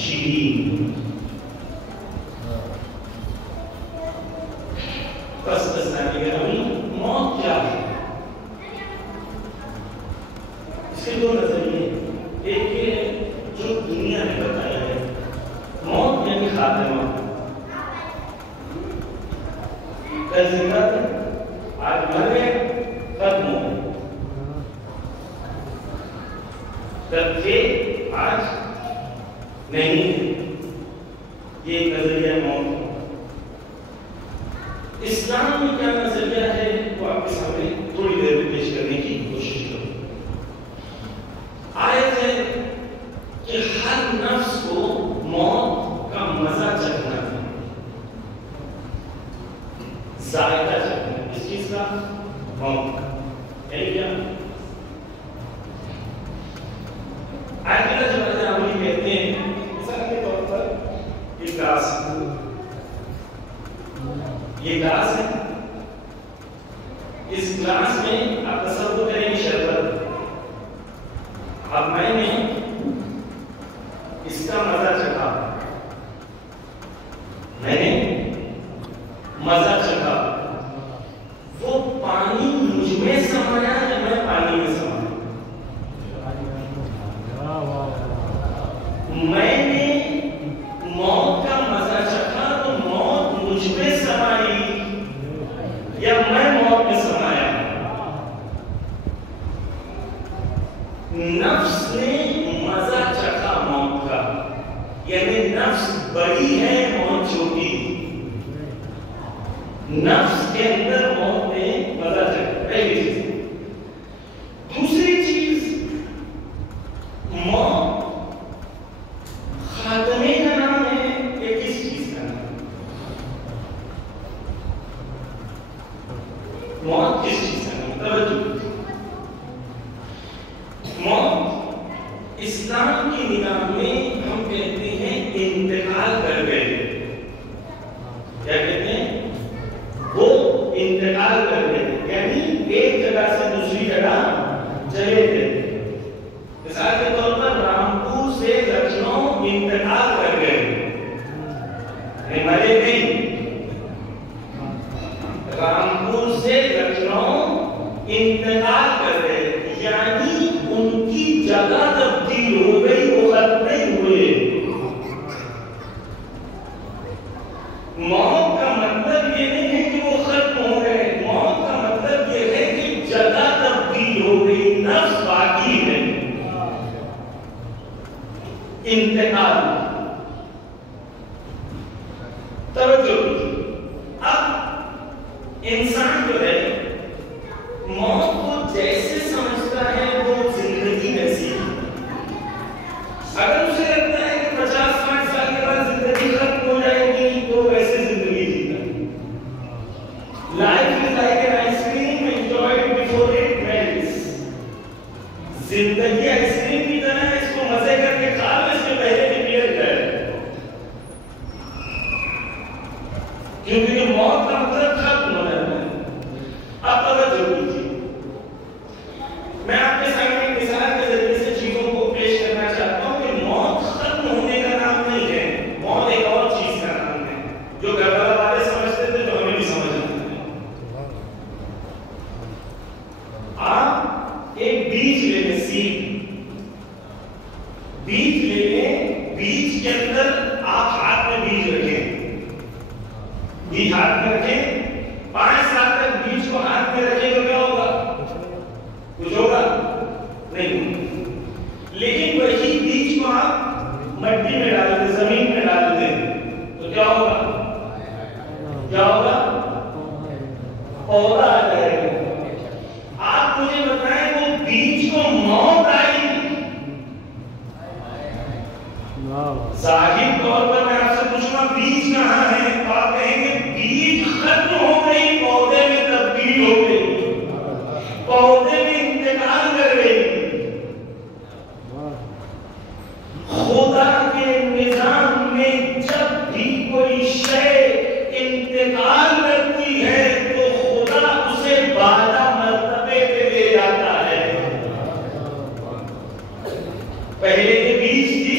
شیرین. بس موت کیا ہے؟ اس کے دو نظریے. ایک یہ جو دنیا نے بتایا ہے، موت یعنی خاتمہ. کل زندہ تھے، آج مر گئے، ختم ہو گئے. کل تھے، آج نہیں. یہ ایک نظریہ موت. اسلام میں کیا نظریہ ہے وہ آپ کے سامنے تھوڑی دیر میں پیش کرنے کی کوشش کروں. آیت ہے کہ ہر نفس کو موت کا مزہ چکھنا ہے، ذائقہ چکھنا ہے. اس چیز کا؟ موت کا. ہے کیا؟ آیت اللہ جب عملی کہتے ہیں مثال کے طور پر یہ گلاس، یہ گلاس ہے. اس گلاس میں آپ تصور کریں شربت. اب میں نے اس کا مزہ چکھا، میں نے مزہ چکھا. وہ پانی مجھ میں سمایا یا میں پانی میں سمایا؟ میں نے موت کا مزہ چکھا تو موت مجھ میں سمائی یا میں موت میں سمایا؟ نفس نے مزہ چکھا موت کا، یعنی نفس بڑی ہے، موت چھوٹی. نفس کے اندر موت نے مزہ چکھا. پہلی چیز. دوسری چیز، موت خاتمے کا نام ہے یا کس چیز کا نام؟ موت کس چیز کا نام؟ توجہ. موت اسلام کی نگاہ میں ہم کہتے ہیں انتقال کر گئے. کیا کہتے ہیں؟ وہ انتقال کر گئے، یعنی ایک جگہ سے دوسری جگہ چلے گئے. مثال کے طور پر رامپور سے لکھنؤ انتقال کر گئے، مرے نہیں. رامپور سے لکھنؤ انتقال کر گئے، یعنی ان کی جگہ تبدیل ہو گئی، وہ ختم نہیں ہوئے. موت کا مطلب یہ نہیں ہے کہ وہ ختم ہو گئے. موت کا مطلب یہ ہے کہ جگہ تبدیل ہو گئی، نفس باقی ہے. انتقال. توجہ. اب انسان جو ہے موت کو جیسے سمجھتا ہے وہ زندگی ویسی ہے. اگر اسے لگتا ہے کہ 50-60 سال کے بعد زندگی ختم ہو جائے گی تو ویسے زندگی جیتا ہے. Life is like an ice cream, enjoy it before it melts. زندگی آئس کریم کی طرح ہے، اس کو مزے کر کے کھا لو، اس کے پہلے نکل جائے. کیونکہ موت کا مطلب ختم ہو جاتا ہے. اب توجہ کیجیے، میں آپ کے سامنے ایک مثال کے ذریعے سے چیزوں کو پیش کرنا چاہتا ہوں کہ موت ختم ہونے کا نام نہیں ہے، موت ایک اور چیز کا نام ہے جو گھر والے سمجھتے تھے تو ہمیں بھی سمجھ آتا ہے. آپ ایک بیج لے لیں، سیڈ بیج لے لیں. بیج کے اندر آپ ہاتھ میں بیج رکھیں، بیج ہاتھ میں رکھیں. 5 سال تک بیج کو ہاتھ میں رکھیں تو کیا ہوگا؟ کچھ ہوگا نہیں. لیکن وہی بیج کو آپ مٹی میں ڈال دیں، زمین میں ڈال دیں تو کیا ہوگا؟ کیا ہوگا؟ پودا آ جائے گا. آپ مجھے بتائیں وہ بیج کو موت آئی، ظاہر طور پر میں آپ سے پوچھوں گا بیج کہاں ہے تو آپ کہیں گے بیج ختم ہو گئی، پودے میں تبدیل ہو گئی، پودے میں انتقال کر گئی. خدا کے نظام میں جب بھی کوئی شے انتقال کرتی ہے تو خدا اسے بالا مرتبے پہ لے جاتا ہے. پہلے کے بیج تھی،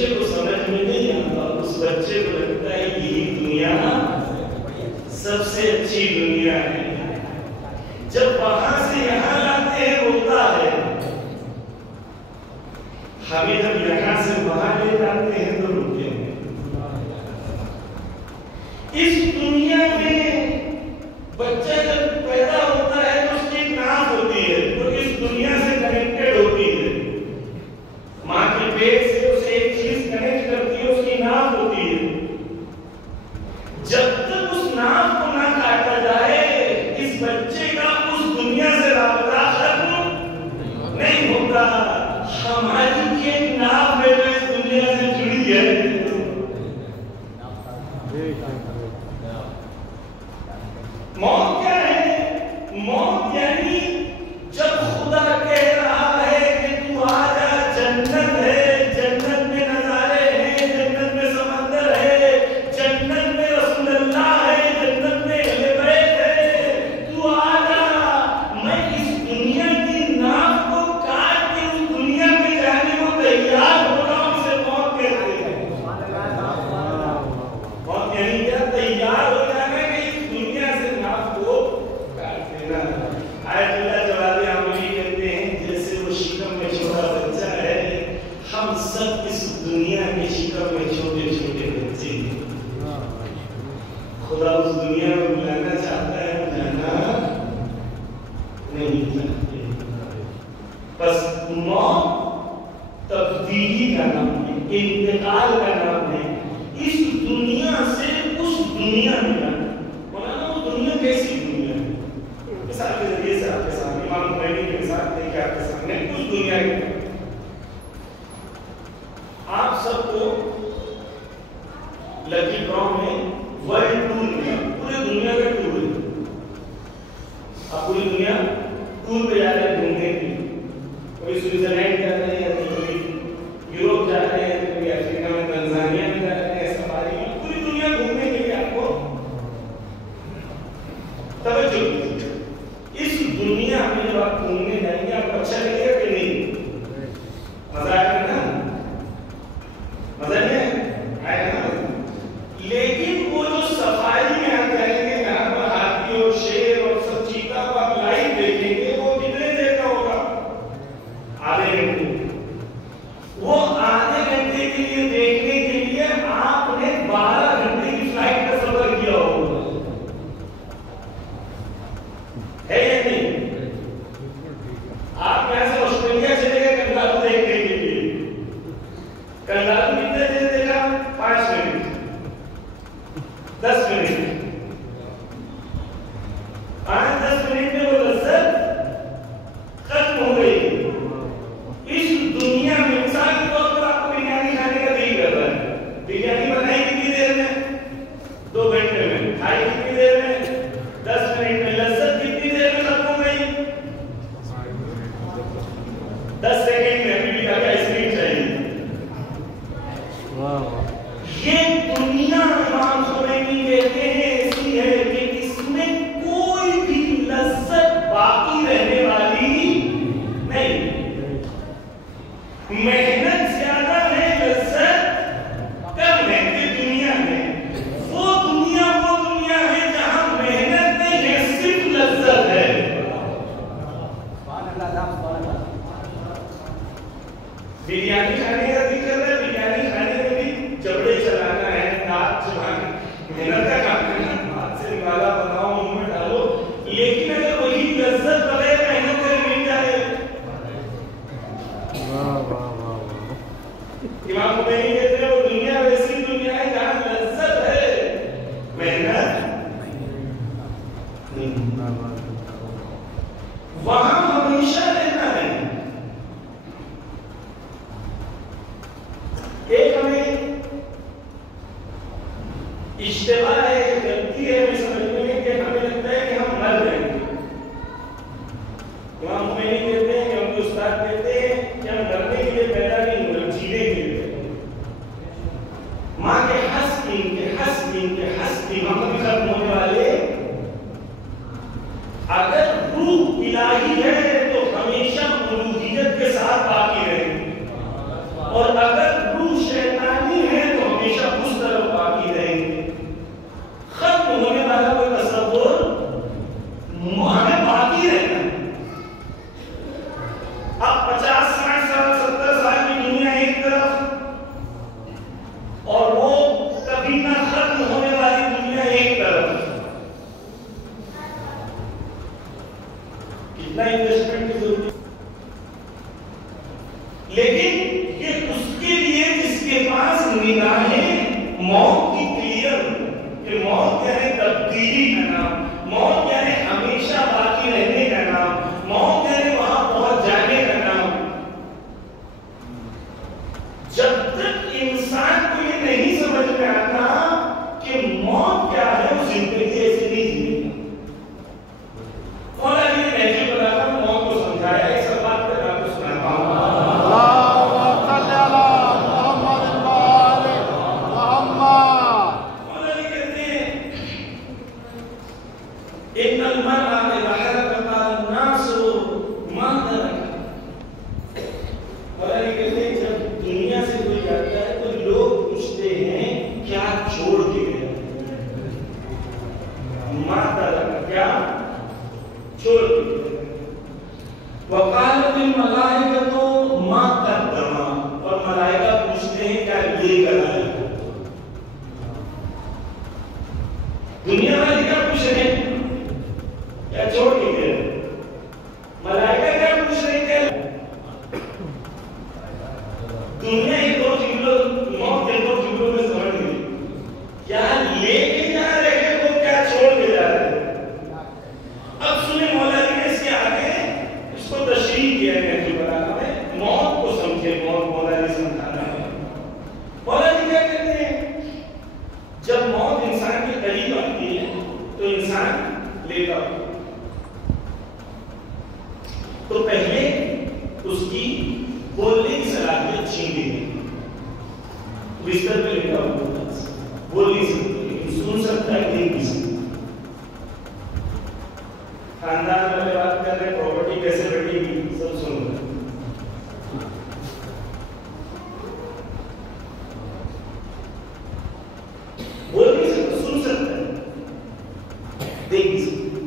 بچے کو سمجھ میں نہیں آتا، اس بچے کو لگتا ہے یہی دنیا سب سے اچھی دنیا ہے. جب وہاں سے یہاں لاتے ہیں روتا ہے، ہمیں جب یہاں سے وہاں لے جاتے ہیں تو روتے ہیں. اس دنیا میں بچہ جب پیدا ہوتا ہے تو اس کی ناف ہوتی ہے، تو اس دنیا سے کنیکٹڈ ہوتی ہے. ماں کے پیٹ سے اسے ایک چیز کنیکٹ کرتی ہے، اس کی ناف ہوتی ہے. جب تک اس ناف کو نہ کاٹا جائے اس بچے کا اس دنیا سے رابطہ ختم نہیں ہوتا. ہماری ایک ناف ہے جو اس دنیا سے جڑی ہے. موت کیا ہے؟ موت یعنی جب خدا کہہ رہا ہے کہ تو آ جا، جنت ہے، جنت میں نظارے ہیں، جنت میں سمندر ہے، جنت میں رسول اللہ ہے، جنت میں اہل بیت ہے، تو آ جا. میں اس دنیا کی ناف کو کاٹ کے اس دنیا میں جانے کو تیار ہو رہا ہوں. اسے موت کہتے ہیں. موت یعنی کیا؟ تیار ہو جانا ہے کہ اس دنیا سے ناف کو کاٹ دینا. آیت اللہ جواد عملی کہتے ہیں جیسے وہ شکم میں چھوٹا بچہ ہے، ہم سب اس دنیا کے شکم میں چھوٹے چھوٹے بچے ہیں. خدا اس دنیا میں بلانا چاہتا ہے، بلانا نہیں چاہتے. بس موت تبدیلی کا نام ہے، انتقال کا نام ہے. اس دنیا سے اس دنیا میں جانا. مولانا وہ دنیا کیسی دنیا ہے؟ مثال کے ذریعے سے آپ کے سامنے امام خمینی کے مثال دے کے آپ کے سامنے اس دنیا کی. آپ سب کو لکی ڈرا میں ورلڈ ٹور ملا، پورے دنیا کا ٹور ہے. آپ پوری دنیا ٹور پہ جا رہے ہیں گھومنے کے لیے. کوئی سوئٹزرلینڈ جا رہے ہیں، کوئی یوروپ جا رہے ہیں، کوئی افریقہ میں تنزانیہ میں جا رہے ہیں، سفاری میں. پوری دنیا گھومنے کے لیے آپ کو توجہ دیجیے. اس دنیا میں جب آپ گھومنے جائیں گے آپ کو اچھا لگے گا کہ نہیں؟ مزہ آئے گا نا؟ مزہ نہیں آئے گا نا؟ لیکن وہ جو سفاری میں آپ جائیں گے جہاں پر ہاتھی اور شیر اور سب چیتا کو آپ لائیو دیکھیں گے، وہ کتنے دیر کا ہوگا؟ آدھے گھنٹے. وہ آدھے گھنٹے کے لیے دیکھنے کے لیے آپ نے 12 گھنٹے کی فلائٹ کا سفر کیا ہوگا. ہے یا نہیں؟ آپ یہاں سے آسٹریلیا چلے گئے کنگارو دیکھنے کے لیے. کنگارو کتنے دیر دیکھا؟ 5 منٹ 10 منٹ. 5-10 منٹ میں وہ لذت ختم ہو گئی. اس دنیا میں مثال کے طور پر آپ کو بریانی کھانے کا دل کر رہا ہے. بریانی بنائی کتنی دیر میں؟ 2 گھنٹے میں. کھائی کتنی دیر میں؟ 10 منٹ میں. لذت کتنی دیر میں ختم ہو گئی؟ 10 سیکنڈ میں. ابھی بھی آئس کریم چاہیے. یہ دنیا امام خمینی کہتے ہیں ایسی ہے کہ اس میں کوئی بھی لذت باقی رہنے والی نہیں. محنت زیادہ ہے، لذت کم ہے. یہ دنیا ہے. وہ دنیا ہے جہاں محنت نہیں ہے، صرف لذت ہے. بریانی کھانے کا دل کر رہا ہے، بریانی کھانے میں بھی جبڑے چلانا ہے، دانت چبانا، محنت کا کام ہے نا. ہاتھ سے نکالا، بناؤ، منہ میں ڈالو. لیکن اگر وہی لذت بغیر محنت کر مل جائے. امام خمینی کہتے ہیں وہ دنیا ویسی دنیا ہے جہاں لذت ہے، محنت نہیں. وہاں ہمیشہ رہنا ہے. ایک ہمیں اشتباہ ہے، غلطی ہے ہمیں سمجھنے میں کہ ہمیں لگتا ہے کہ ہم مر جائیں گے. امام خمینی کہتے ہیں کہ ہم کے استاد کہتے ہیں کہ ہم مرنے کے لیے پیدا نہیں ہوئے، ہم جینے کے لیے. ماں کے حسب ہم بھی ختم ہونے والے. اگر روح الہی ہے تو ہمیشہ الوہیت کے ساتھ باقی رہے گی، اور اگر روح شیطان بستر پہ لیٹا ہوا تھا، بول نہیں سکتا لیکن سن سکتا ہے، دیکھ بھی سکتا ہے. خاندان والے بات کر رہے پراپرٹی کیسے بٹے گی سب سن رہے. بول نہیں سکتا، سن سکتا ہے، دیکھ بھی سکتا ہے.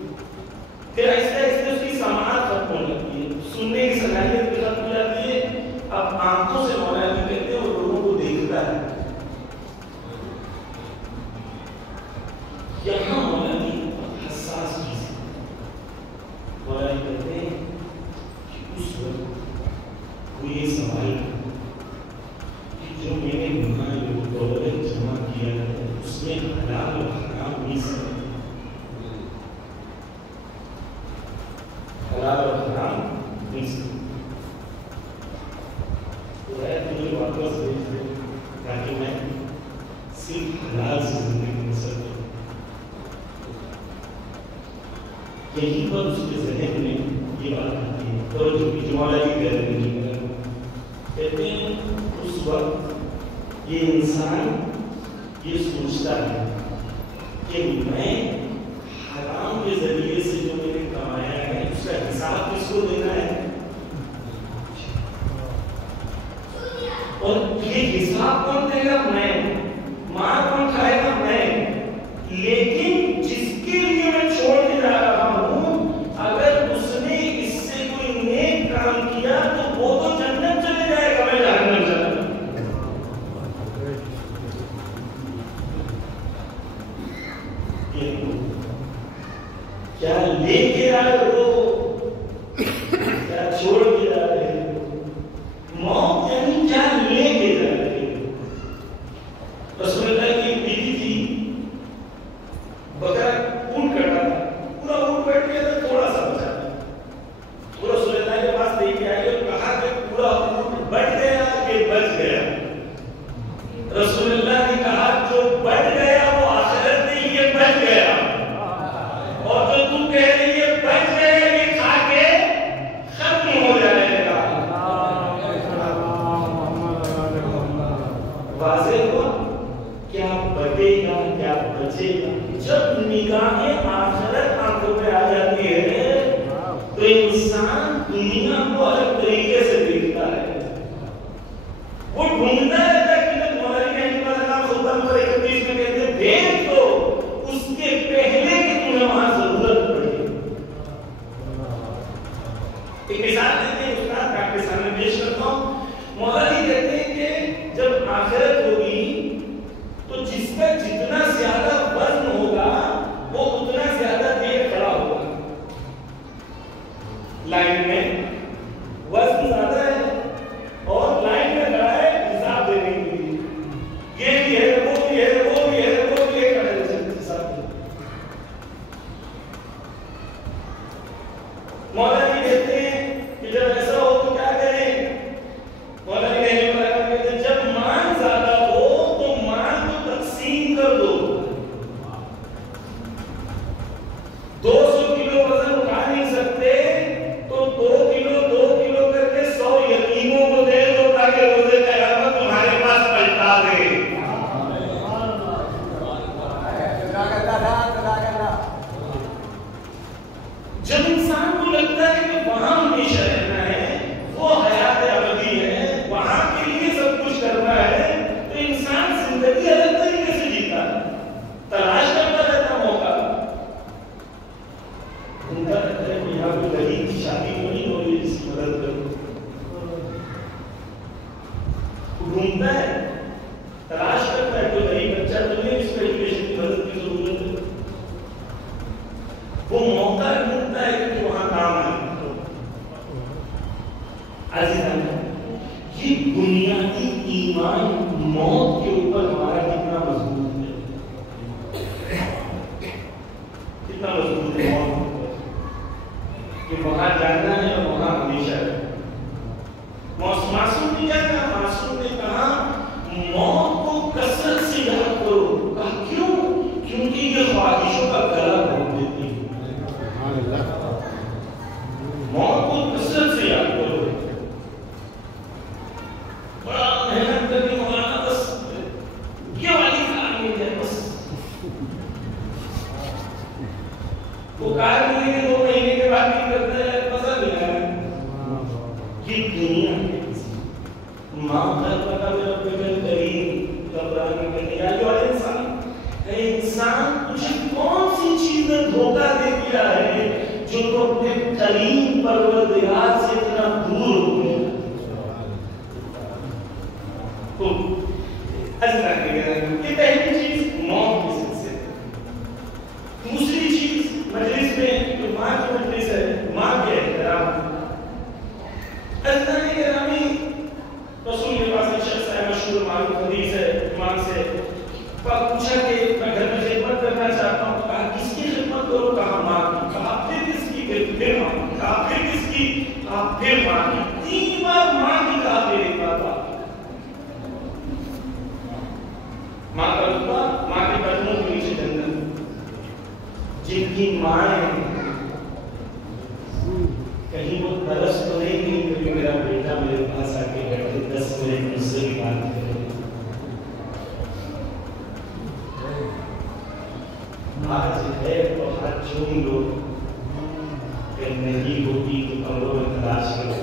پھر ایسے ایسے اس کی سماعت ختم ہونے لگتی ہے، سننے کی صلاحیت بھی ختم ہو جاتی ہے. اب آنکھوں سے مولانا کہتے ہیں وہ لوگوں کو دیکھتا ہے. یہاں مولانا حساس چیز ہے. مولانا کہتے ہیں کہ اس وقت وہ یہ سوال کہ جو میں نے گناہ جو دولت جمع کیا ہے اس میں حلال و حرام نہیں سکتا، حلال و حرام نہیں سکتا. تو ہے تمہیں واپس بھیج دے تاکہ میں صرف حلال سے زندگی بسر کروں. یہی پر اس کے ذہن میں یہ بات آتی ہے. اور جو کہ مولانا جی کہہ رہے ہیں کہتے ہیں اس وقت یہ انسان یہ سوچتا ہے کہ میں حرام کے ذریعے سے جو میں نے کمایا ہے اس کا حساب کس کو دینا ہے، اور یہ حساب کون دے گا؟ میں. مار کون کھائے گا؟ میں. لیکن جس کے لیے میں چھوڑ کے جا رہا ہوں اگر اس نے اس سے کوئی نیک کام کیا تو وہ تو جنت چلے جائے گا، میں جہنم چلا جاؤں. کیا لے کے آئے ہو، کیا چھوڑ کے جا رہے ہو؟ موت یعنی کیا لے کے جا رہے ہو. رسول اللہ کی ایک بیوی تھی، بکرا اونٹ کٹا تھا، پورا اونٹ بیٹھ گیا تھا، تھوڑا سا بچا تھا. وہ رسول اللہ کے پاس لے کے آئے اور کہا کہ پورا اونٹ بٹ گیا کہ بچ گیا. رسول اللہ نے کہا جو بٹ گیا وہ آخرت نہیں، یہ بچ گیا، اور جو تم کہہ رہی ہے بچ گیا یہ کھا کے ختم ہو جائے گا. واضح ہوا کیا بٹے گا کیا بچے گا. جب نگاہیں آخرت آنکھوں پہ آ جاتی ہے تو انسان دنیا کو الگ طریقے سے دیکھتا ہے. وہ ڈھونڈتا رہتا ہے کہ مولانا کہنے والا خطبہ نمبر 31 میں کہتے ہیں بھیج دو اس کے پہلے کہ تمہیں وہاں ضرورت پڑے. ایک مثال دیتے ہیں استاد آپ کے سامنے پیش کرتا ہوں. مولانا کہتے ہیں کہ جب آخرت ہوگی تو جس کا جتنا زیادہ وزن ہوگا وہ اتنا زیادہ دیر کھڑا ہوگا لائن میں. وزن زیادہ ہے اور لائن میں کھڑا ہے حساب دینے کے لیے. یہ بھی ہے وہ بھی ہے وہ بھی ہے وہ بھی ہے حساب. مولانا کہتے ہیں کہ جب ایسا ہو تو کیا کریں. مولانا کہنے والا کہتے ہیں جب مان زیادہ ہو تو مان کو تقسیم کر دو. 200 کلو وزن اٹھا نہیں سکتے تو 2 کلو کر کے 100 یتیموں کو دے دو تاکہ روزے قیامت تمہارے پاس پلٹا دے. جب انسان کو لگتا ہے کہ وہاں ہمیشہ رہنا ہے، وہ حیات ابدی ہے، وہاں کے لیے سب کچھ کرنا ہے، تو انسان زندگی الگ طریقے سے جیتا ہے. تلاش کرتا رہتا موقع، ڈھونڈتا رہتا ہے کہ یہاں کوئی غریب کی شادی تو نہیں ہو رہی جس کی مدد کروں. ڈھونڈتا ہے، تلاش کرتا ہے کوئی غریب بچہ تو نہیں جس کو ایجوکیشن کی مدد کی ضرورت ہے. وہ موقع ڈھونڈتا ہے کہ وہاں کام آئے. عزیزان یہ بنیادی ایمان موت کے اوپر ہمارا کتنا مضبوط ہے، کتنا مضبوط ہے موت کہ وہاں جانا ہے اور وہاں ہمیشہ ہے. معصوم نے کیا کہا؟ معصوم نے کہا موت کو کثرت سے یاد کرو. کہا کیوں؟ کیونکہ یہ خواہشوں کا گلا گھونٹ دیتی ہے. موت کو کثرت سے یاد کرو. بڑا محنت کر کے مولانا بس کا ربکل کریم قرآن میں کہتے ہیں یا انسان، اے انسان تجھے کون سی چیز نے دھوکہ دے دیا ہے جو تو اپنے کریم پروردگار سے اتنا دور ہو گیا؟ تو حضرت یہ پہلی چیز موت کی سلسلے، دوسری چیز مجلس میں جو ماں کی مجلس ہے، ماں کے احترام۔ حضرت گرامی رسول کے پاس ایک شخص ہے، مشہور معروف حدیث ہے، امام سے پوچھا کہ میں گھر میں خدمت کرنا چاہتا ہوں، کہا کس کی خدمت کرو؟ کہا ماں کی۔ کہا پھر کس کی؟ پھر ماں کی۔ کہا پھر کس کی؟ کہا پھر ماں کی۔ 3 بار ماں کی کہا، پھر ایک بار باپ کی۔ ماں کا رتبہ ماں کے قدموں کے نیچے جنت، جن کی مائیں کہیں وہ ترس تو نہیں گئی کہ میرا بیٹا میرے پاس آ کے بیٹھے 10 منٹ مجھ سے بھی بات کرے۔ آج ہے تو ہاتھ چوم لو، کہ نہیں ہوتی تو کمروں میں تلاش کر کے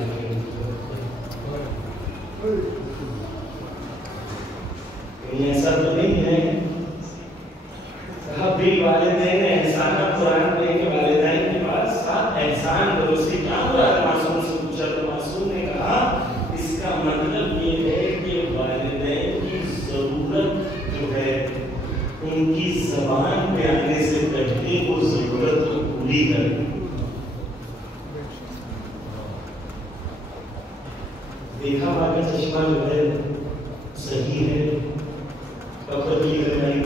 ایسا تو نہیں ہے۔ صاحب بھی والدین احسانہ قرآن پڑھے کے والدین کے پاس 7 احسان کرو، اس سے کیا ہو رہا ہے؟ معصوم سے پوچھا تو معصوم نے کہا اس کا مطلب یہ ہے کہ والدین کی ضرورت جو ہے ان کی زبان پہ آنے سے پہلے وہ ضرورت کو پوری کریں۔ دیکھا ماں کا چشمہ جو ہے صحیح ہے، ڈاکٹر کی گرمائی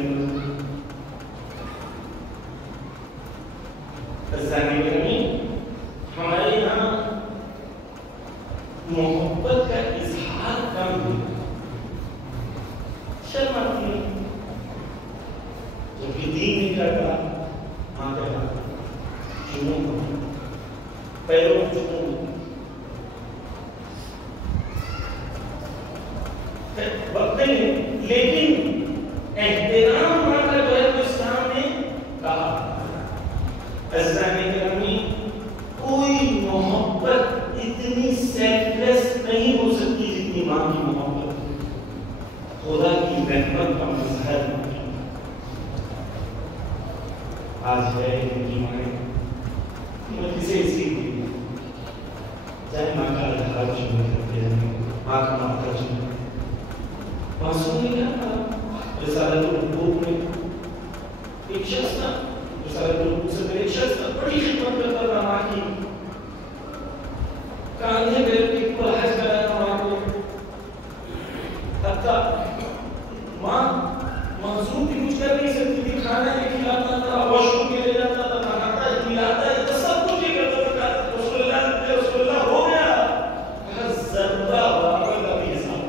ہمارے یہاں محبت کا اظہار کم ہے، شرم آتی ہے۔ جبکہ دین نے کیا کہا؟ ماں کیا کہا؟ چنو، پیروں چنو، وقت نہیں، لیکن احترام ماں کا جو ہے تو اسلام نے کہا۔ عزیزان گرامی، کوئی محبت اتنی سیلفلیس نہیں ہو سکتی جتنی ماں کی محبت، خدا کی رحمت کا مظہر۔ آج ہے ان کی مائیں کسے اسی لیے چاہے ماں کا ادھار چنو کرتے ہیں، ماں کا ماتا چنو۔ معصوم نے کیا کہا؟ رسالۃ الحقوق میں ایک شخص تھا، رسالۃ الحقوق سے ایک شخص تھا، بڑی خدمت کرتا تھا ماں کی، کاندھے پہ ایک پورا حج کرایا ماں کو، حتیٰ ماں معصوم بھی کچھ کر نہیں سکتی تھی، کھانا یہ کھلاتا تھا، واش روم کے لے جاتا تھا، نہاتا ہے کھلاتا ہے، سب کچھ یہ کرتا تھا۔ رسول اللہ ہو گیا، ذرہ برابر کا بھی حساب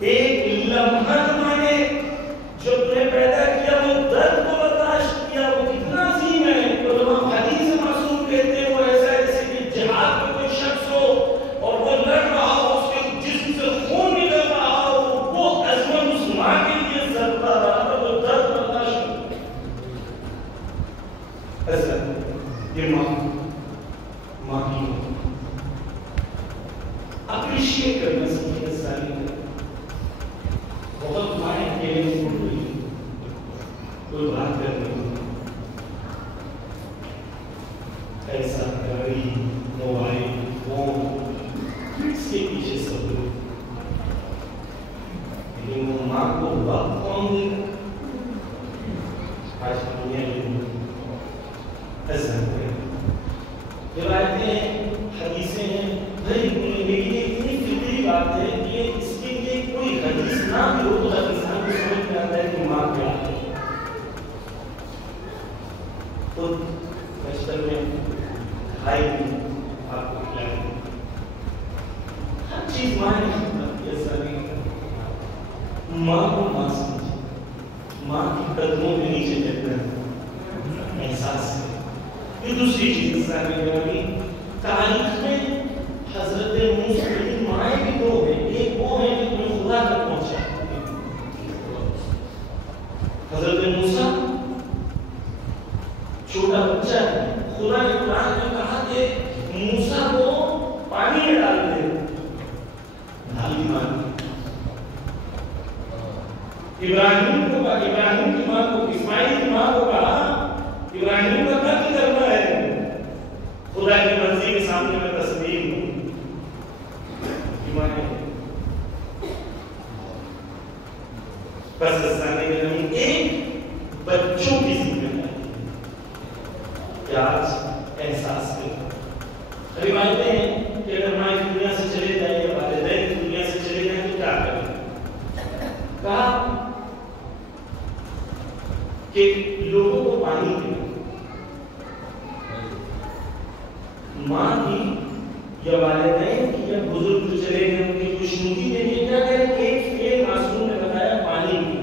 ایک لمحہ تمہارے جو تمہیں پیدا کیا وہ درد کو برداشت کیا، وہ کتنا عظیم ہے۔ تو ہم حدیث معصوم کہتے ہیں وہ ایسا ہے جیسے کہ جہاد میں کوئی شخص ہو اور وہ لڑ رہا ہو، اس کے جسم سے خون نکل رہا ہو، وہ عظمت اس ماں کے لیے ضربہ رہا تو وہ درد برداشت ایسا یہ ماں کی اپریشیٹ کرنا سیکھیں۔ ساری بہت مائیں اکیلے چھوڑ گئی، کوئی بات کرنی، ایسا گاڑی موبائل فون اس کے پیچھے سب لوگ، لیکن وہ ماں کو وقت کون دے گا؟ آج دنیا میں ایسا روایتیں ہیں، حدیثیں ہیں، لیکن یہ اتنی فطری بات ہے کہ اس کے لیے کوئی حدیث نہ بھی ہو تو ہر انسان کو سمجھ میں آتا ہے کہ ماں کیا ہے۔ خود بچپن میں کھائی آپ کو کھلائی، ہر چیز ماں نے خدمت کی، ایسا نہیں۔ ماں کو ماں سمجھے، ماں کی قدموں کے نیچے جھکنا احساس ہے۔ یہ دوسری چیز تاریخ میں حضرت موسیٰ کی مائیں بھی 2 ہیں، ایک وہ ہے جو تمہیں خدا تک پہنچا۔ حضرت موسیٰ چھوٹا بچہ ہے. خدا نے قرآن میں کہا کہ موسیٰ کو پانی میں ڈال دے. ابراہیم کی ماں کو, اسماعیل کی ماں کو کہا ابراہیم کا قتل کرنا ہے. خدا کی مرضی کے سامنے میں تسلیم ہوں. بس میں ایک بچوں کی ذمہ داری کیا احساس کریں. روایتیں ہیں کہ اگر ماں اس دنیا سے چلے جائے یا والدین اس دنیا سے چلے جائیں تو کیا کریں. کہا کہ لوگوں کو پانی دیں. ماں کی یا والدین کی یا بزرگ جو چلے گئے ان کی خوشنودی کے لیے کیا کریں. ایک معصوم نے بتایا پانی پیا,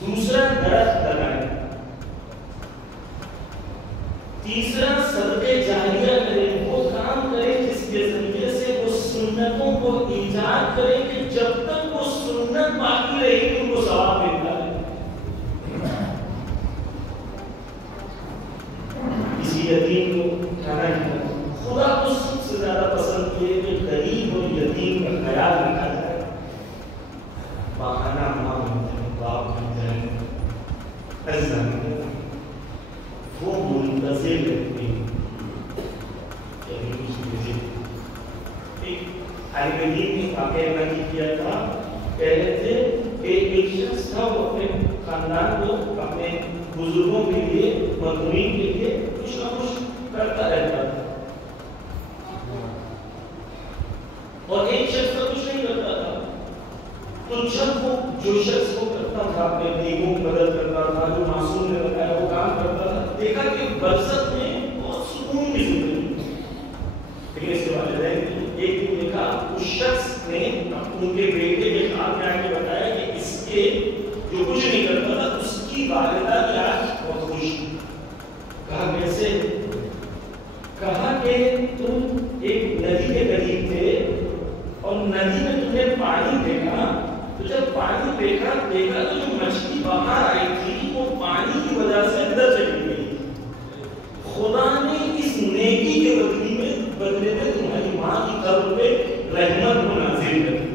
دوسرا درخت لگائیں, تیسرا صدقے جاریہ کریں. وہ کام کریں جس کے ذریعے سے وہ سنتوں کو ایجاد کریں کہ جب تک وہ سنت باقی رہے گی ان کو ثواب ملتا ہے. کسی یتیم کو کھانا کھلانا. خدا کو سب سے زیادہ پسند کیے کہ غریب اور یتیم کا خیال رکھا جائے. بہانہ ماں ہوتا ہے, باپ ہوتا ہے, وہ منتظر رہتے ہیں. ایک طالب علم نے واقعہ نقل کیا تھا. کہہ رہے تھے ایک شخص تھا, وہ اپنے خاندان کو, اپنے بزرگوں کے لیے, مظلومین کے لیے کچھ نہ کچھ کرتا رہتا تھا. اور ایک شخص کا کچھ نہیں کرتا تھا. تو جب وہ جو شخص کو کرتا تھا, اپنے غریبوں کی مدد کرتا تھا, جو معصوم نے بتایا وہ کام کرتا تھا, دیکھا کہ برزخ میں بہت سکون کی زندگی. لیکن اس کے والدین نے ایک دن دیکھا اس شخص نے ان کے بیٹے کے خواب میں آ کے بتایا کہ اس کے جو کچھ نہیں کرتا تھا اس کی والدہ کی آنکھ بہت خوش. کہا کیسے؟ کہا کہ تم ایک ندی کے قریب تھے اور ندی میں تم نے پانی دیکھا, تو جب پانی دیکھا تو جو مچھلی باہر آئی تھی وہ پانی کی وجہ سے اندر چلی گئی. خدا نے اس نیکی کے بدلے میں تمہاری ماں کی قبر پہ رحمت کو نازل کر دی.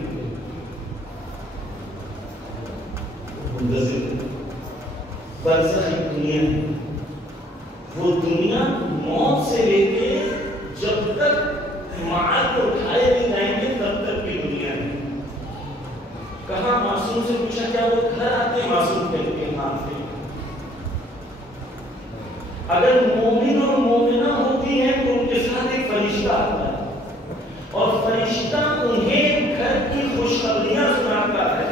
برزخ دنیا, وہ دنیا موت سے لے کے جب تک معاد کو اٹھائے نہیں جائیں گے تب تک کی دنیا ہے. کہاں معصوم سے پوچھا کیا وہ گھر آتے ہیں؟ معصوم کہتے ہیں ہاں سے. اگر مومن اور مومنہ ہوتی ہیں تو ان کے ساتھ ایک فرشتہ آتا ہے اور فرشتہ انہیں گھر کی خوشخبریاں سناتا ہے.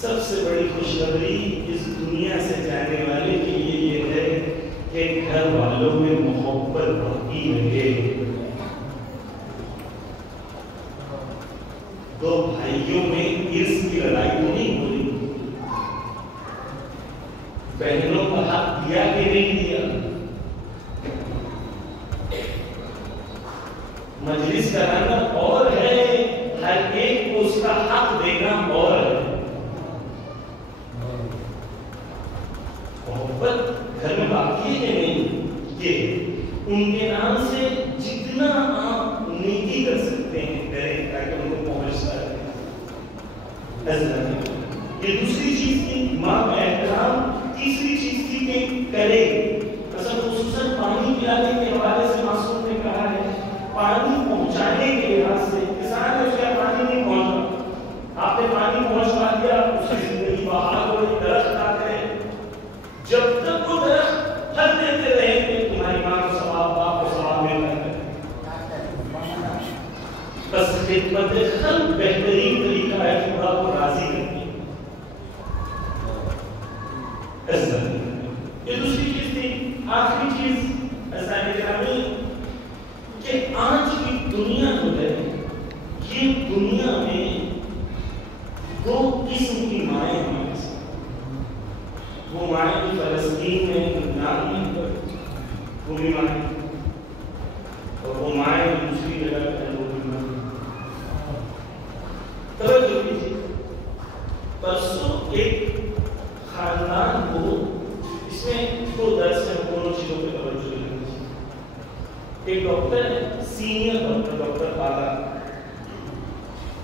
سب سے بڑی خوشخبری اس دنیا سے جانے والے کے لیے یہ ہے کہ گھر والوں میں محبت باقی رہے. دو بھائیوں میں ارث کی لڑائی تو نہیں ہو رہی. بہنوں کا حق دیا کہ نہیں دیا. مجلس کرانا اور ہے, ہر ایک کو اس کا حق دینا اور ہے. محبت گھر میں باقی ہے کہ نہیں, کہ ان کے نام سے جتنا آپ نیکی کر سکتے ہیں کریں تاکہ ان کو پہنچتا رہے. یہ دوسری چیز کی ماں کا احترام. تیسری چیز کی کہ کرے. اصل خصوصاً پانی پلانے کے حوالے سے معصوم نے کہا ہے پانی پہنچانے کے لحاظ سے کسان ہے اس کا پانی نہیں پہنچا, آپ نے پانی پہنچا دیا, اس کی زندگی بحال ہو رہی. درخت آتے ہیں, جب تک وہ درخت پھل دیتے رہیں گے تمہاری ماں کو ثواب, باپ کو ثواب ملتا ہے. بس خدمت خلق بہترین طریقہ ہے کہ خدا کو راضی کرتی ہے. یہ دوسری چیز تھی. آخری چیز ایسا ہے کہ آج کی دنیا جو ہے, یہ دنیا میں دو قسم کی مائیں ہمارے ساتھ. وہ مائیں جو فلسطین میں, لبنان میں, وہ بھی مائیں, اور وہ مائیں دوسری جگہ پر ہیں, وہ بھی مائیں. توجہ کیجیے. پرسوں ایک خاندان کو, اس میں دو درس میں دونوں چیزوں پہ توجہ دینی چاہیے۔ ایک ڈاکٹر ہے، سینئر ڈاکٹر، ڈاکٹر بالا،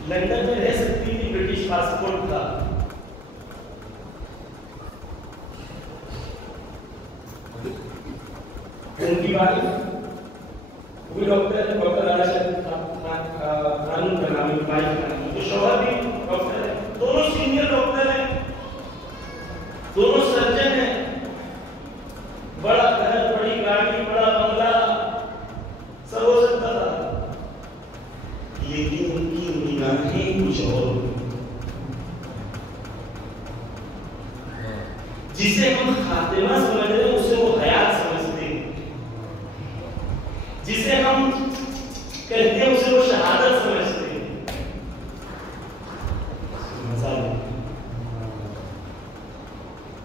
لندن میں رہ سکتی تھی، برٹش پاسپورٹ تھا۔ ان کی بات وہ ڈاکٹر ہے، ڈاکٹر راشد قانون کا نام ہے، تو شوہر بھی ڈاکٹر ہے، دونوں سینئر ڈاکٹر ہیں، دونوں سرجن ہیں، بڑا گھر، بڑی گاڑی، بڑا بنگلہ سب ہو سکتا تھا، لیکن ان کی نگاہیں کچھ اور، جسے ہم خاتمہ سمجھ رہے ہیں اسے وہ حیات سمجھتے ہیں، جسے ہم کہتے ہیں اسے وہ شہادت سمجھتے ہیں۔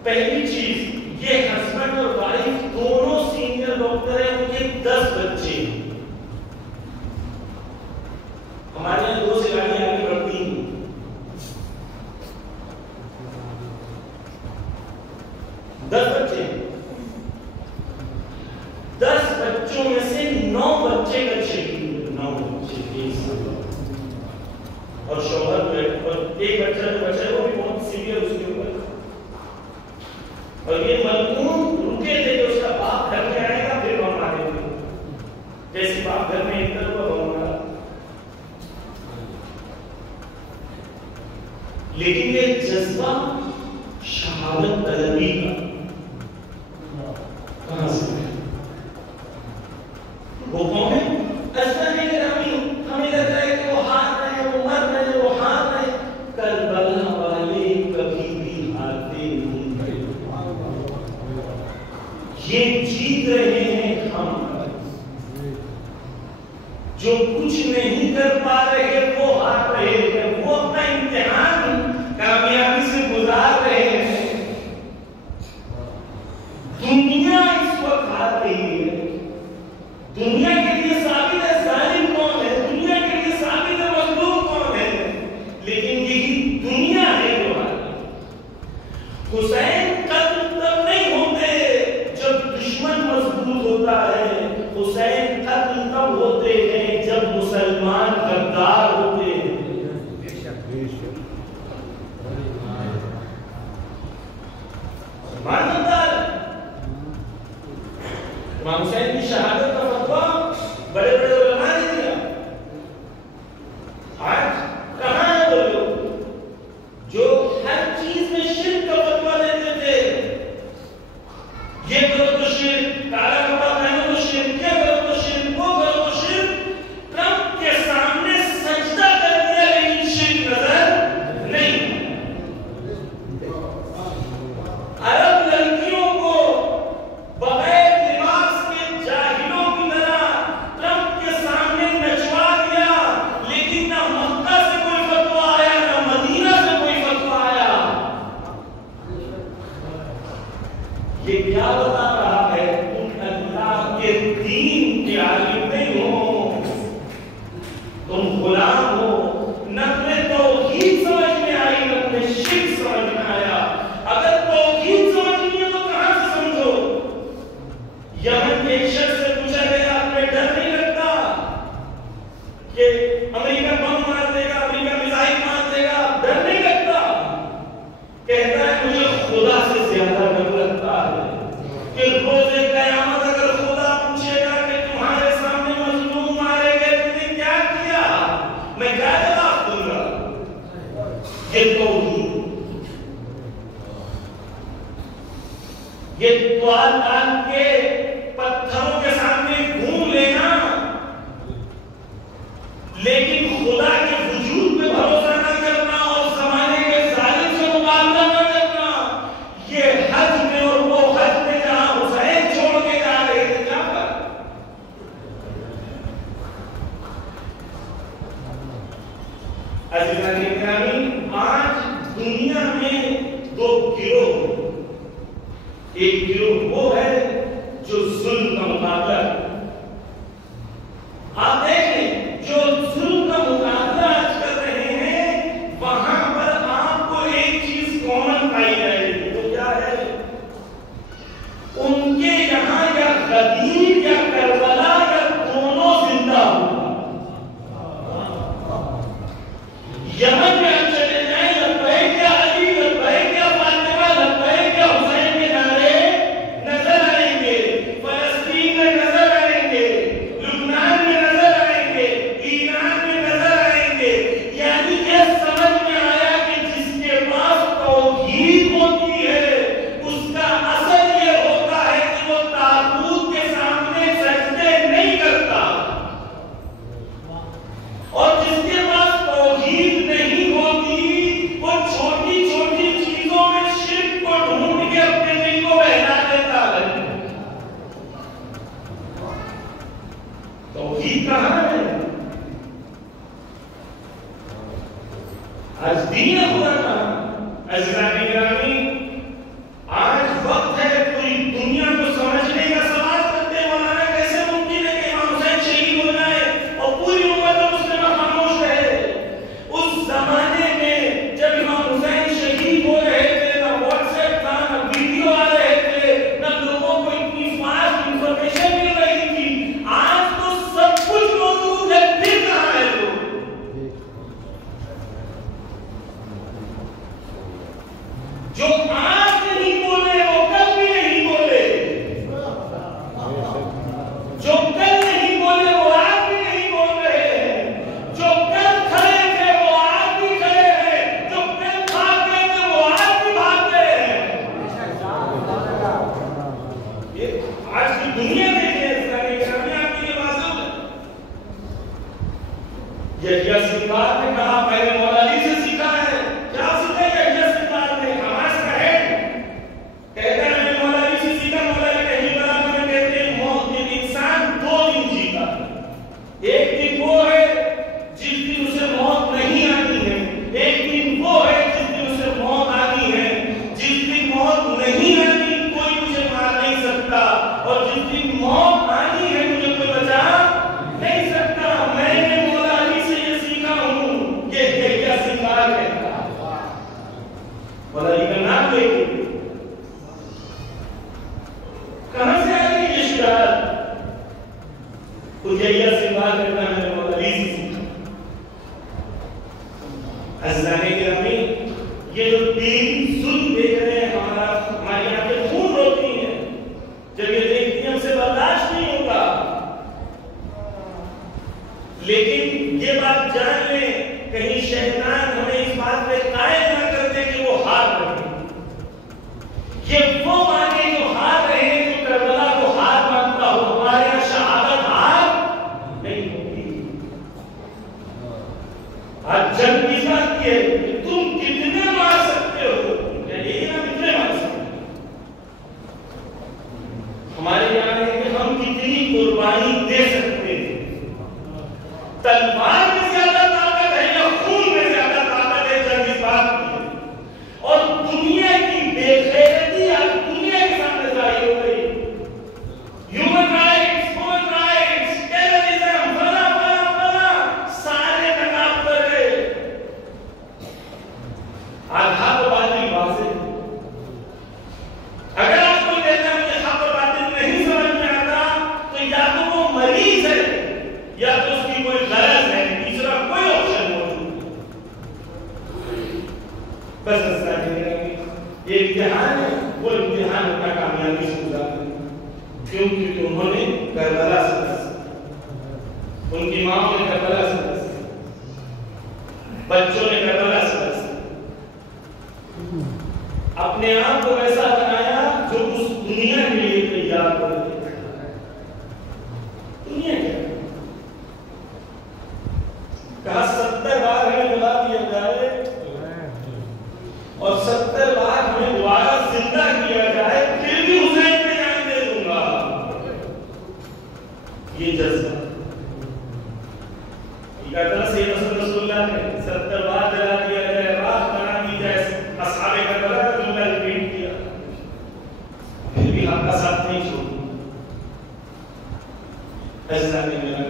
پہلی چیز یہ ہسبینڈ اور وائف دونوں سینئر ڈاکٹر ہیں، ان کے 10 بچے ہیں۔ ہمارے یہاں 2 سے گاڑی آگے بڑھتی ہیں، 10 بچے ہیں، 10 بچوں میں سے 9 بچے بچے ہیں، 9 بچے ایک سال، اور شوہر اور ایک بچہ جو بچہ ہے وہ بھی بہت سیویئر اس کے اوپر، اور یہ ملعون رکے تھے کہ اس کا باپ گھر میں آئے گا پھر بم مارے گا، جیسے باپ گھر میں انٹر ہوا بم مارا۔ لیکن یہ جذبہ شہادت طلبی کا کہاں سے ہے؟ وہ کون ہے؟ ایسا نہیں کہ ہمیں لگتا ہے کہ وہ ہار رہے، وہ مر رہے، وہ ہار رہے، کربلا والے کبھی بھی ہارتے نہیں، یہ جیت رہے ہیں ہم، جو کچھ نہیں کر پا رہے وہ ہار رہے ہیں، وہ اپنا امتحان کامیابی سے گزار رہے ہیں۔ دنیا اس وقت ہار رہی ہے، دنیا کے لیے ثابت ہے ظالم کون ہے، دنیا کے لیے ثابت ہے مظلوم کون ہے، لیکن یہی دنیا ہے جو ہار رہی ہے۔ حسین قتل تب نہیں ہوتے جب دشمن مضبوط ہوتا ہے، حسین قتل تب ہوتے ہیں جب مسلمان غدار ہوتے ہیں۔ امام حسین کی شہادت کا فتویٰ بڑے بڑے علماء نے دیا، آج کہاں ہیں وہ لوگ جو ہر چیز میں شرک کا فتویٰ دیتے تھے؟ یہ کرو تو شرک، کالا کپڑا پہنو تو شرک، یہ کرو تو شرک، وہ کرو تو شرک۔ ٹرمپ کے سامنے سجدہ کر دیا لیکن شرک نظر نہیں۔ عرب لڑکیوں کو بغیر لباس کے جاہلوں غدیر یا کربلا یا دونوں زندہ ہوگا. یمن میں ہم چلے جائیں لبیک یا علی لبیک یا فاطمہ لبیک یا حسین کے نعرے نظر آئیں گے. فلسطین میں نظر آئیں گے, لبنان میں نظر آئیں گے, ایران میں نظر آئیں گے. یعنی کہ سمجھ میں آیا کہ جس کے پاس توحید ہوتی ہے اس کا اثر یہ ہوتا ہے کہ وہ تابوت کے سامنے سجدے نہیں کرتا, اور جس کے پاس توحید نہیں ہوتی وہ چھوٹی چھوٹی چیزوں میں شرک کو ڈھونڈ کے اپنے دل کو بہلا دیتا ہے. توحید کہاں ہے؟ آج دین خدا کہاں؟ عزیزان گرامی, آج وقت ہے پوری دنیا کو سمجھنے کا. سوال کرتے ہیں مولانا کیسے ممکن ہے کہ امام حسین شہید ہو جائے اور پوری امت مسلمہ خاموش رہے؟ اس زمانے میں جب امام حسین شہید ہو رہے تھے نہ واٹس ایپ تھا, نہ ویڈیو آ رہے تھے, نہ لوگوں کو اتنی فاسٹ انفارمیشن مل رہی تھی. آج تو سب کچھ موجود ہے, پھر کہاں ہے لوگ؟ جو آج نہیں بولے وہ کل بھی نہیں بولے, جو کل نہیں بولے وہ آج بھی نہیں بول رہے ہیں, جو کل کھڑے تھے وہ آج بھی کھڑے ہیں, جو کل بھاگ گئے تھے وہ آج بھی بھاگ گئے ہیں. آج کی دنیا دیکھیں اسلامی گرامی, آپ کی یہ واضح ہے. یحییٰ سنوار نے کہا میں نے مولا علی سے سیکھا ہے. کیا سیکھا یحییٰ سنوار نے؟ حماس کا ہیڈ کہتا ہے میں نے مولا علی سے سیکھا. مولا علی کہیں بڑا میں کہتے ہیں موت دن انسان 2 دن جیتا ہے. ایک دن وہ ہے جس دن اسے موت نہیں آنی ہے, ایک دن وہ ہے جس دن اسے موت آنی ہے. جس دن موت نہیں آنی کوئی مجھے مار نہیں سکتا, اور جس دن موت آنی ہے مجھے کوئی بچا نہیں سکتا. میں نے مولا علی سے یہ سیکھا ہوں کہ یحییٰ سنوار کہتا ہے. مولا علی کا نام لے کے کہاں سے آ گئی یہ شجاعت؟ خود یحییٰ سنوار کہتا ہے میں نے مولا علی سے سیکھا. عزیزان گرامی, یہ جو 3 ظلم دیکھ رہے ہیں ہماری آنکھیں خون روتی ہیں جب یہ دیکھتی ہیں, ہم سے برداشت نہیں ہوگا. لیکن یہ بات جان لیں کہیں شیطان ہمیں اس بات پہ قائم نہ کر دے کہ وہ ہار رہے. یہ وہ مانے جو ہار رہے ہیں, جو کربلا کو ہار مانتا ہو. ہمارے یہاں شہادت ہار نہیں ہوتی. آج جنگ کی بات کی ہے کہ تم کتنے مار سکتے ہو, یہی نا کتنے مار سکتے ہو. ہمارے یہاں ہے کہ ہم کتنی قربانی دے سکتے ہیں. تلوار میں زیادہ طاقت ہے یا خون میں زیادہ طاقت ہے؟ جنگ اس بات کی ہے. اور دنیا کی بے غیرتی آج دنیا کے سامنے ظاہر ہو گئی. Human rights, women rights, terrorism, فلاں فلاں فلاں سارے نقاب کر گئے. آج حق و باطل واضح ہے. اگر آپ کو کہتا ہے مجھے حق و باطل نہیں سمجھ میں آتا تو یا تو وہ مریض ہے یا تو اس کی کوئی غرض ہے, تیسرا کوئی آپشن موجود نہیں. بس یہ امتحان ہے, وہ امتحان اپنا کامیابی سے گزارتے ہیں. کیونکہ انہوں نے کربلا سے دس, ان کی ماں نے کربلا سے دس, بچوں نے کربلا سے دس, اپنے آپ کو ایسا بنایا جو اس دنیا کے لیے تیار ہو گئی. دنیا کیا کہا 70 بار ہمیں بلا دیا جائے اور 70 بار ہمیں دوبارہ زندہ کیا جائے پھر بھی حسین پہ جان دے دوں گا. یہ جذبہ کہتا سید حسن رسول اللہ نے 70 بار جلا دیا جائے, راہ بنا دی جائے, اصحاب کربلا کا جملہ ریپیٹ کیا, پھر بھی حق کا ساتھ نہیں چھوڑا. ایسا نہیں میرا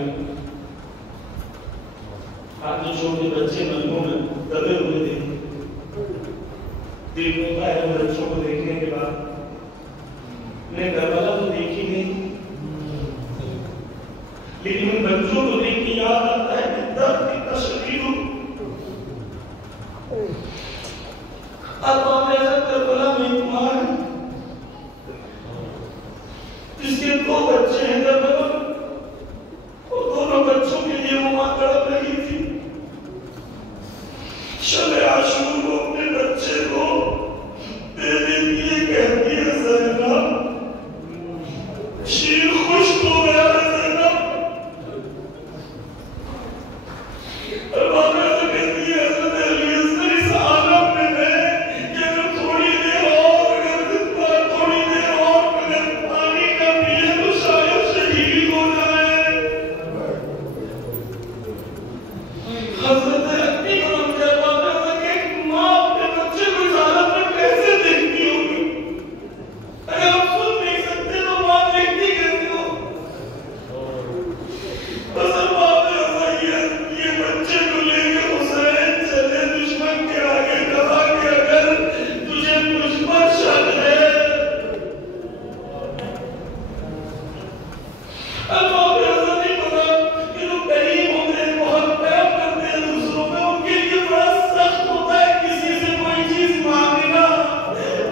آپ جو چھوٹے بچے ملکوں میں دبے ہوئے تھے, دل ہوتا ہے ان بچوں کو دیکھنے کے بعد. میں کربلا تو دیکھی نہیں لیکن ان بچوں کو دیکھ کے یاد آتا ہے کہ درد کتنا شدید ہو. اب آپ ایسا کربلا میں ایک ماں ہے جس کے 2 بچے ہیں کربلا میں، اور دونوں بچوں کے لیے وہ ماں تڑپ رہی تھی. شب عاشور کو اپنے بچے کو دے دیتی ہے، کہتی ہے زینب شیر خشک ہو گیا ہے زینب. اور بابا سے کہتی ہے حضرت علی اصغر اس عالم میں ہے کہ اگر تھوڑی دیر اور تھوڑی دیر اور پانی کا پیے تو شاید شہید ہو جائے. حضرت علی کو ہم کیا بابا سے کہ ایک ماں اپنے بچے کو اس حالت میں کیسے دیکھتی ہوگی؟ اگر آپ سن نہیں سکتے تو ماں دیکھتی کیسے ہو؟ بس اب آپ نے یہ بچے کو لے کے حسین چلے دشمن کے آگے، کہا کہ اگر تجھے مجھ پر شک ہے. اب آپ نے ایسا نہیں پتا کہ جو کریم ہوتے ہیں، بہت پیار کرتے ہیں دوسروں میں، ان کے لیے بڑا سخت ہوتا ہے کسی سے کوئی چیز مانگنا.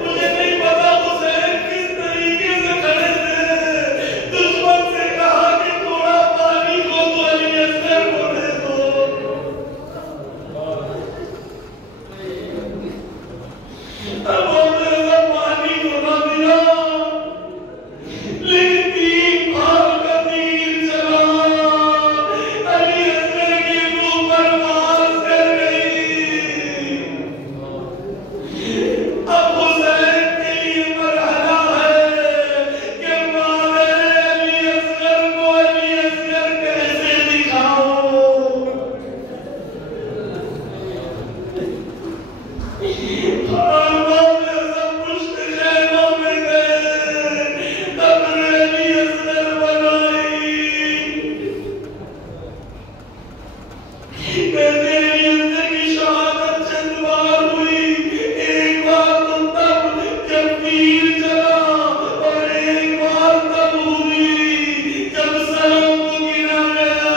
مجھے نہیں پتا حسین کس طریقے سے کھڑے تھے. دشمن سے کہا کہ تھوڑا پانی کو تو علی اصغر کو دے دو. اب آپ نے ایسا پانی کو نہ دیا، لیکن 3 بار کا تیر چلا، علی اصغر کے منہ پر مار کر گئی. اب حسین کے لیے مرحلہ ہے کہ مارے علی اصغر کو، علی اصغر کیسے دکھاؤ. اور بعد میں سب پشت خیمہ میں گئے، قبر علی اصغر بنائی. کہتے علی اصغر کی شہادت چند بار ہوئی. ایک بار تو تب جب تیر چلا، اور ایک بار تب ہوئی جب سروں کو گنا گیا،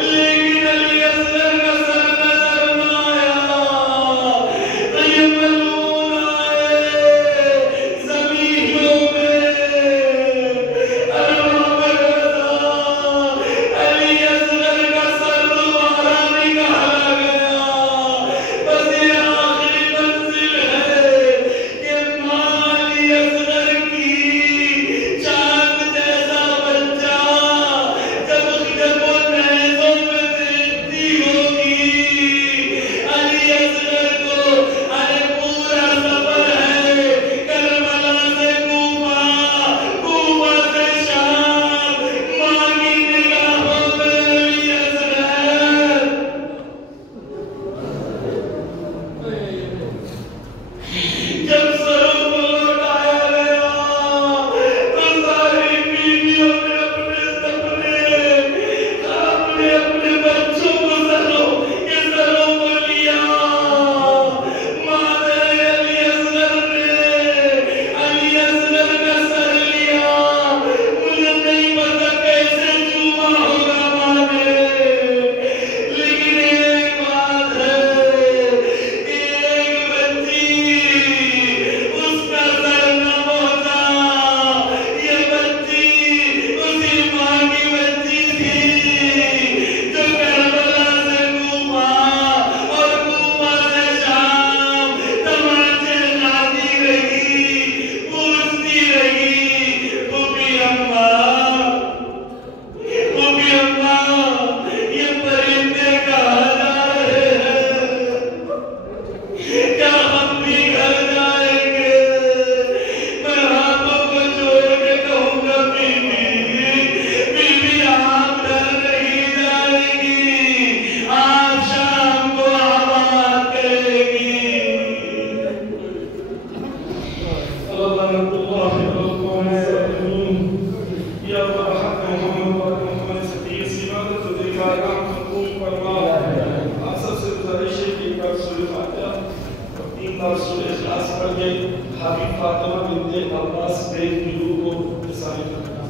لیکن علی اصغر کا سر نظر نہ آیا. تو یہ ملعون آئے زمینوں میں، ارواح میں غزا، علی اصغر کا سر دوبارہ نکالا گیا. بس یہ آخری منزل ہے کہ ماں علی اصغر کی چاند جیسا بچہ جب وہ نیزوں میں دیکھتی ہوگی علی اصغر کو. ارے پورا سفر ہے کربلا سے کوفہ، کوفہ سے شام، ماں کی نگاہوں میں علی اصغر. جب سروں کو لوٹایا گیا تو ساری بیویوں نے اپنے بچوں کو سروں کو لیا. ماں نے علی اصغر کا سر لیا. مجھے نہیں پتا کیسے چوما ہوگا ماں نے، لیکن ایک بات ہے کہ ایک بچی اس کا سر نہ پہنچا. یہ بچی اسی ماں کی بچی تھی جو کربلا سے کوفہ اور کوفہ سے شام تماچے لاتی رہی، پوچھتی رہی، پھوپھی اماں، پھوپھی اماں یہ پرندے کہاں جا رہے ہیں؟ کیا ہم بھی گھر جائیں گے؟ میں ہاتھوں کو جوڑ کے کہوں گا بیوی آپ گھر نہیں جائے گی، آپ شام کو آباد کرے گی. یا برحق محمد و صدیق سیمت و دیگران حقوق فرما. آپ سب سے گزارش ہے کہ ایک بار سورہ فاتحہ اور 3 بار سورہ اخلاص پڑھ کے حبیب فاطمہ بنت عباس بیگ کی روح کو رسالت کرنا.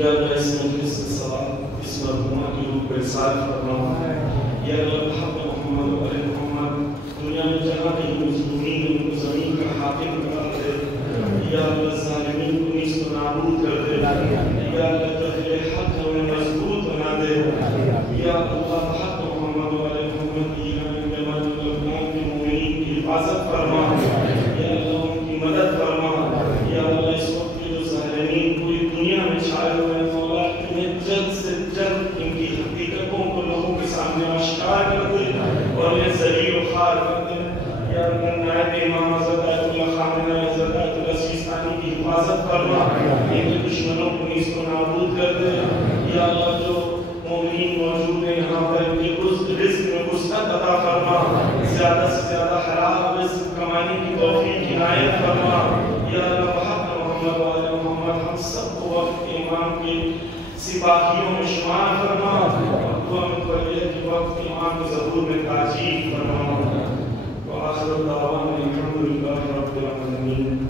یا اللہ اس مجلس سے ثواب اس مرحومہ کی روح کو ارسال فرما یا اللہ بحق محمد و علیہ محمد دنیا میں جہاں کہیں مظلومین ان کو زمین کا حاکم قرار دے یا اللہ ظالمین کو نیز کو نابود کر دے یا اللہ تحریل حق ہمیں مضبوط بنا دے یا اللہ بحق محمد و علیہ محمد ایمان جمال القرآن کے مومنین کی حفاظت فرما یا اللہ ان کی مدد فرما یا اللہ اس وقت کے جو ظالمین پوری دنیا میں چھائے ہوئے ہیں مولا انہیں جلد سے جلد ان کی حقیقتوں کو لوگوں کے سامنے آشکار کر دے اور انہیں ذلیل و خوار کر دے یا اللہ نائب امام حضرت آیت اللہ خامنہ حضرت آیت اللہ سیستانی کی حفاظت فرما ان کے دشمنوں کو نیز کو نابود کر دے یا اللہ جو مومنین موجود ہیں یہاں پر ان کے رزق میں وسعت عطا فرما زیادہ سے زیادہ حلال رزق کمانے کی توفیق عنایت فرما یا اللہ بحق محمد و علیہ محمد ہم سب کو وقت امام کے سپاہیوں میں شمار فرما اور دعا میں پڑھئے کہ وقت امام ظہور میں تاجیل فرما وآخر دعوانا الحمدللہ رب العالمین